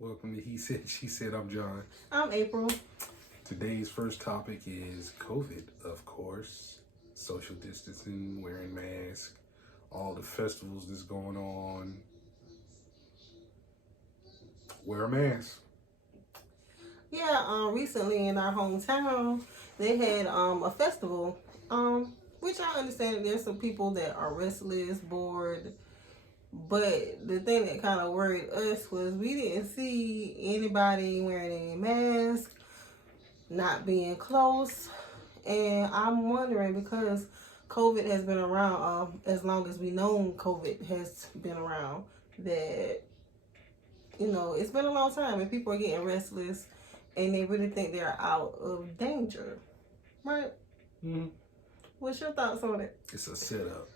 Welcome to He Said, She Said. I'm John. I'm April. Today's first topic is COVID, of course. Social distancing, wearing masks, all the festivals that's going on. Wear a mask. Yeah, recently in our hometown, they had a festival, which I understand that there's some people that are restless, bored. But the thing that kind of worried us was we didn't see anybody wearing any mask, not being close. And I'm wondering because COVID has been around as long as we know COVID has been around, that, it's been a long time and people are getting restless and they really think they're out of danger. Right? Mm-hmm. What's your thoughts on it? It's a setup.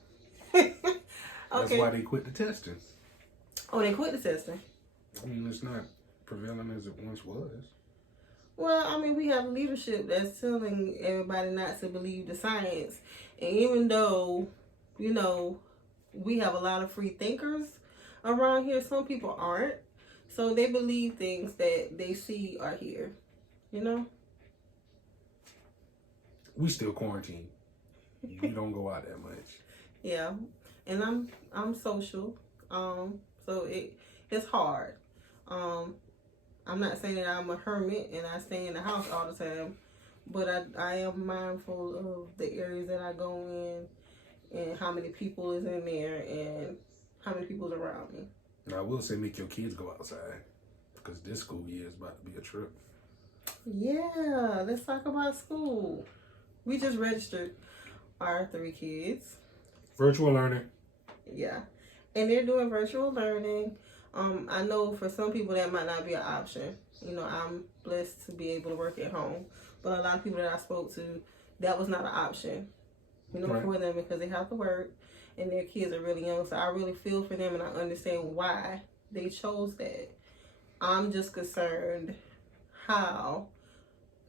Okay. That's why they quit the testing. Oh, they quit the testing. I mean, it's not prevalent as it once was. Well, I mean, we have leadership that's telling everybody not to believe the science. And even though, we have a lot of free thinkers around here, some people aren't. So they believe things that they see are here, We still quarantine. We don't go out that much. Yeah. And I'm social. So it's hard. I'm not saying that I'm a hermit and I stay in the house all the time, but I am mindful of the areas that I go in and how many people is in there and how many people is around me. Now, I will say make your kids go outside because this school year is about to be a trip. Yeah, let's talk about school. We just registered our 3 kids. Virtual learning. Yeah, and they're doing virtual learning. I know for some people that might not be an option. I'm blessed to be able to work at home, but a lot of people that I spoke to, that was not an option, Right. for them because they have to work and their kids are really young. So I really feel for them and I understand why they chose that. I'm just concerned how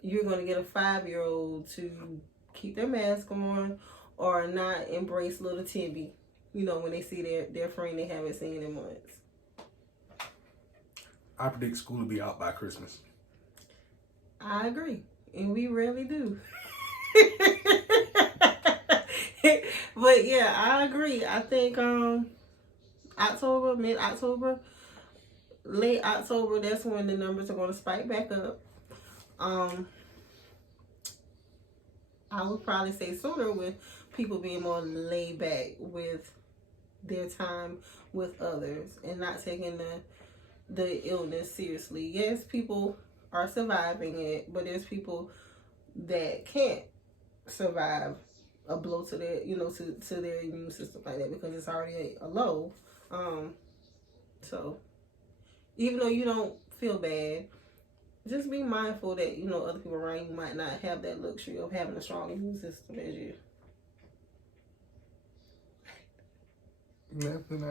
you're going to get a 5-year-old to keep their mask on or not embrace little Timmy, when they see their friend they haven't seen in months. I predict school will be out by Christmas. I agree. And we rarely do. But yeah, I agree. I think October, mid-October, late October, that's when the numbers are going to spike back up. I would probably say sooner with people being more laid back with their time with others and not taking the illness seriously. Yes, people are surviving it, but there's people that can't survive a blow to their, to their immune system like that because it's already a low. So even though you don't feel bad, just be mindful that, other people around you might not have that luxury of having a strong immune system as you. Nothing,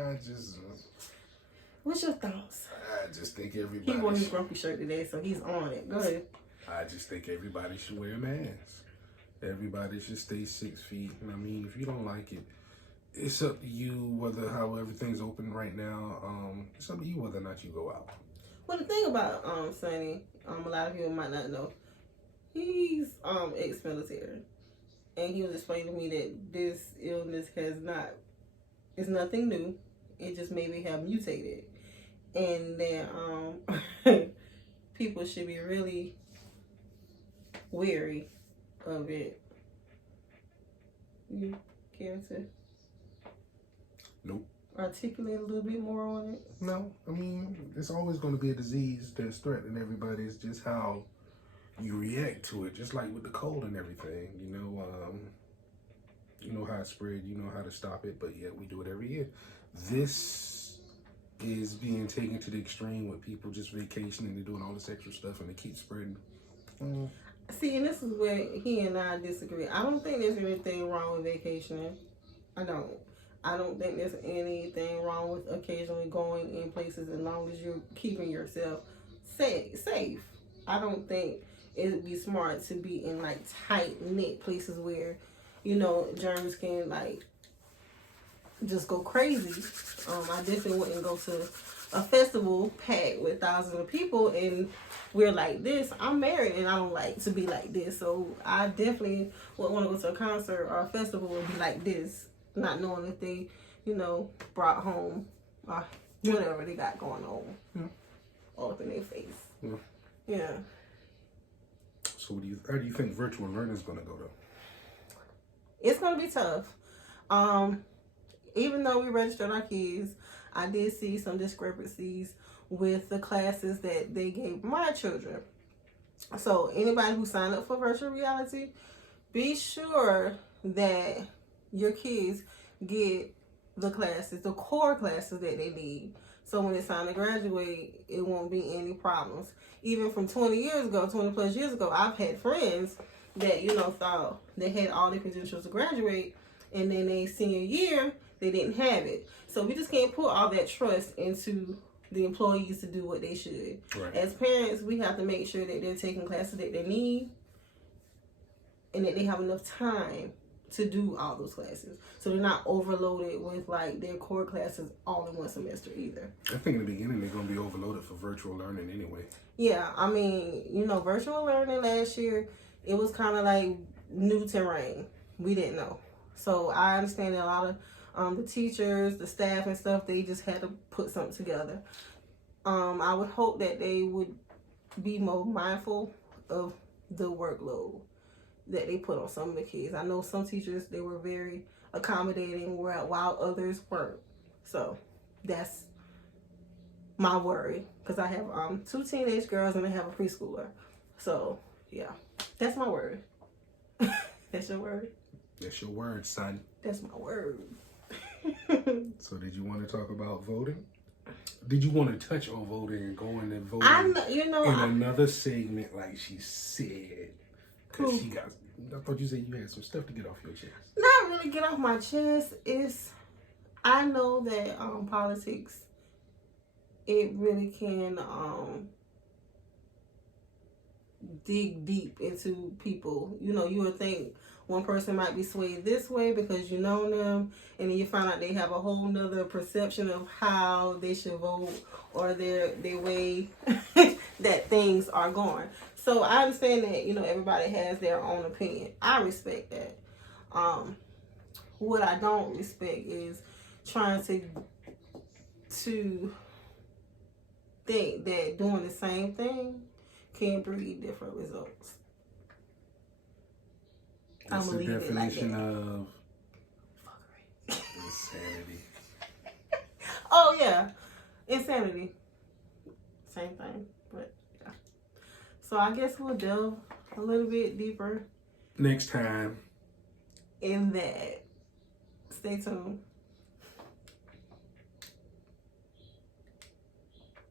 What's your thoughts? I just think everybody... He wore his grumpy shirt today, so he's on it. Go ahead. I just think everybody should wear a mask. Everybody should stay 6 feet. And I mean, if you don't like it, it's up to you how everything's open right now. It's up to you whether or not you go out. Well, the thing about Sonny, a lot of people might not know, he's ex-military, and he was explaining to me that this illness it's nothing new. It just maybe have mutated, and that people should be really wary of it. You care to Nope. articulate a little bit more on it? No, I mean, it's always going to be a disease that's threatening everybody. It's just how you react to it, just like with the cold and everything. You know how it spread, you know how to stop it, but yet we do it every year. This is being taken to the extreme with people just vacationing and doing all this extra stuff, and it keeps spreading. See, and this is where he and I disagree. I don't think there's anything wrong with vacationing. I don't think there's anything wrong with occasionally going in places as long as you're keeping yourself safe. I don't think it would be smart to be in like tight-knit places where, germs can like just go crazy. I definitely wouldn't go to a festival packed with thousands of people and we're like this. I'm married and I don't like to be like this. So I definitely would want to go to a concert or a festival and be like this, not knowing if they, brought home whatever they got going on. Yeah. All up in their face. Yeah. Yeah. So how do you think virtual learning is going to go though? It's going to be tough. Even though we registered our kids, I did see some discrepancies with the classes that they gave my children. So anybody who signed up for virtual reality, be sure that your kids get the classes, the core classes that they need. So when it's time to graduate, it won't be any problems. Even from 20 plus years ago, I've had friends that, thought they had all the credentials to graduate, and then their senior year, they didn't have it. So we just can't put all that trust into the employees to do what they should. Right. As parents, we have to make sure that they're taking classes that they need and that they have enough time to do all those classes. So they're not overloaded with like their core classes all in one semester either. I think in the beginning they're going to be overloaded for virtual learning anyway. Yeah, I mean, virtual learning last year, it was kind of like new terrain. We didn't know. So I understand that a lot of the teachers, the staff and stuff, they just had to put something together. I would hope that they would be more mindful of the workload that they put on some of the kids. I know some teachers, they were very accommodating while others weren't. So that's my worry, because I have 2 teenage girls and I have a preschooler. So yeah, that's my word. That's your word? That's your word, son. That's my word. So did you want to talk about voting? Did you want to touch on voting and going and voting another segment like she said? Because I thought you said you had some stuff to get off your chest. Not really get off my chest. I know that politics, it really can dig deep into people. You would think one person might be swayed this way because you know them, and then you find out they have a whole nother perception of how they should vote or their way that things are going. So I understand that, everybody has their own opinion. I respect that. What I don't respect is trying to think that doing the same thing can breed different results. That's the definition of insanity. Oh yeah, insanity. Same thing, but yeah. So I guess we'll delve a little bit deeper next time in that. Stay tuned.